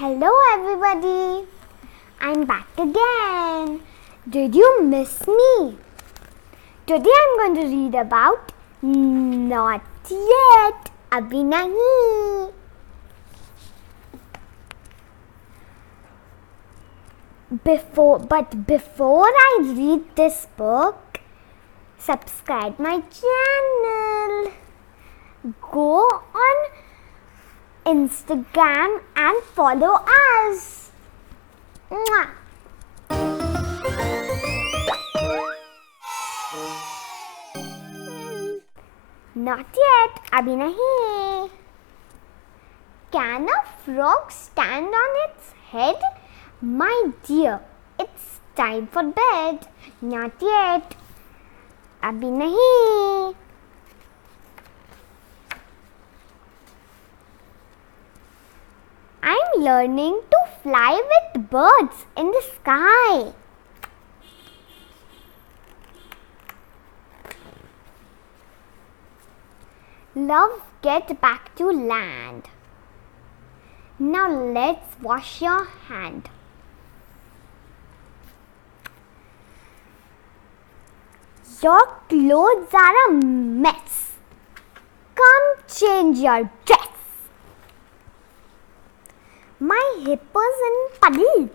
Hello everybody, I'm back again. Did you miss me? Today I'm going to read about Not Yet, Abhi Nahi. Before I read this book, subscribe my channel. Go on Instagram and follow us. Mwah. Not yet, abhi nahi. Can a frog stand on its head? My dear, it's time for bed. Not yet, abhi nahi. I'm learning to fly with birds in the sky. Love, get back to land. Now let's wash your hand. Your clothes are a mess. Come change your dress. My hippos in puddles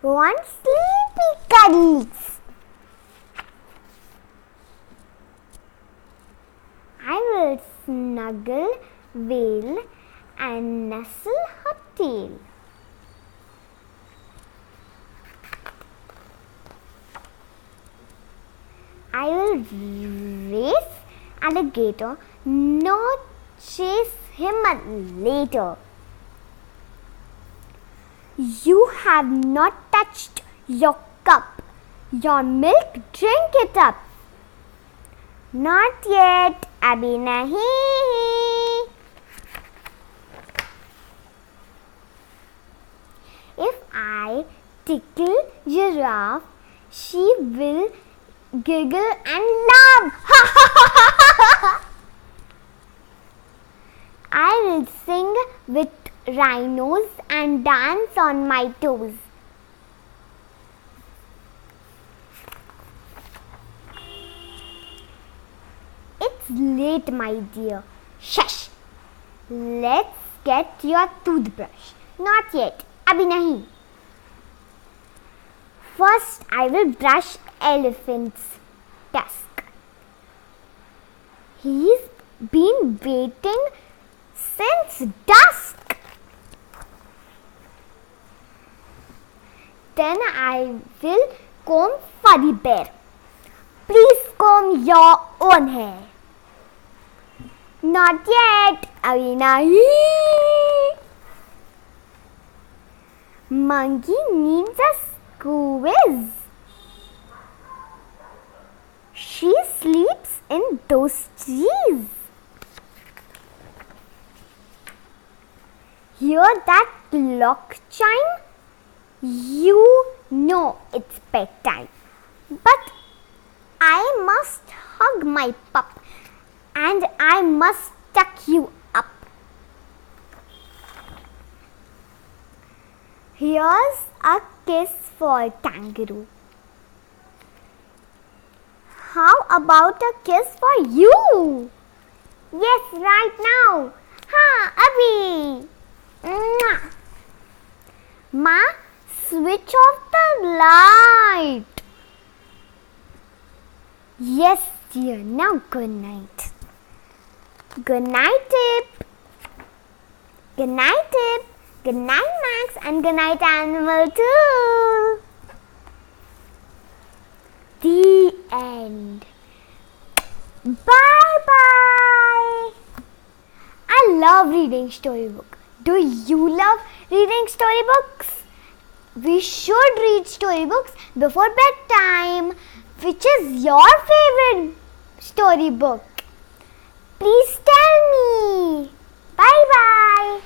want sleepy cuddles. I will snuggle, wail, and nestle her tail. I will race alligator, not chase him later. You have not touched your cup. Your milk, drink it up. Not yet, abhi nahi. If I tickle giraffe, she will giggle and laugh. I will sing with rhinos and dance on my toes. It's late, my dear. Shush! Let's get your toothbrush. Not yet, abhi nahi. First, I will brush elephant's tusk. He's been waiting since dusk. Then I will comb furry bear. Please comb your own hair. Not yet, abhi nahi. Monkey needs a squeeze. She sleeps in those trees. Hear that clock chime? You know it's bedtime. But I must hug my pup and I must tuck you up. Here's a kiss for kangaroo. How about a kiss for you? Yes, right now. Ha, abhi. Mwah. Ma, switch off the light. Yes, dear. Now good night. Good night, Tip. Good night, Tip. Good night, Max. And good night, Animal too. The end. Bye-bye. I love reading storybook. Do you love reading storybooks? We should read storybooks before bedtime. Which is your favorite storybook? Please tell me. Bye-bye.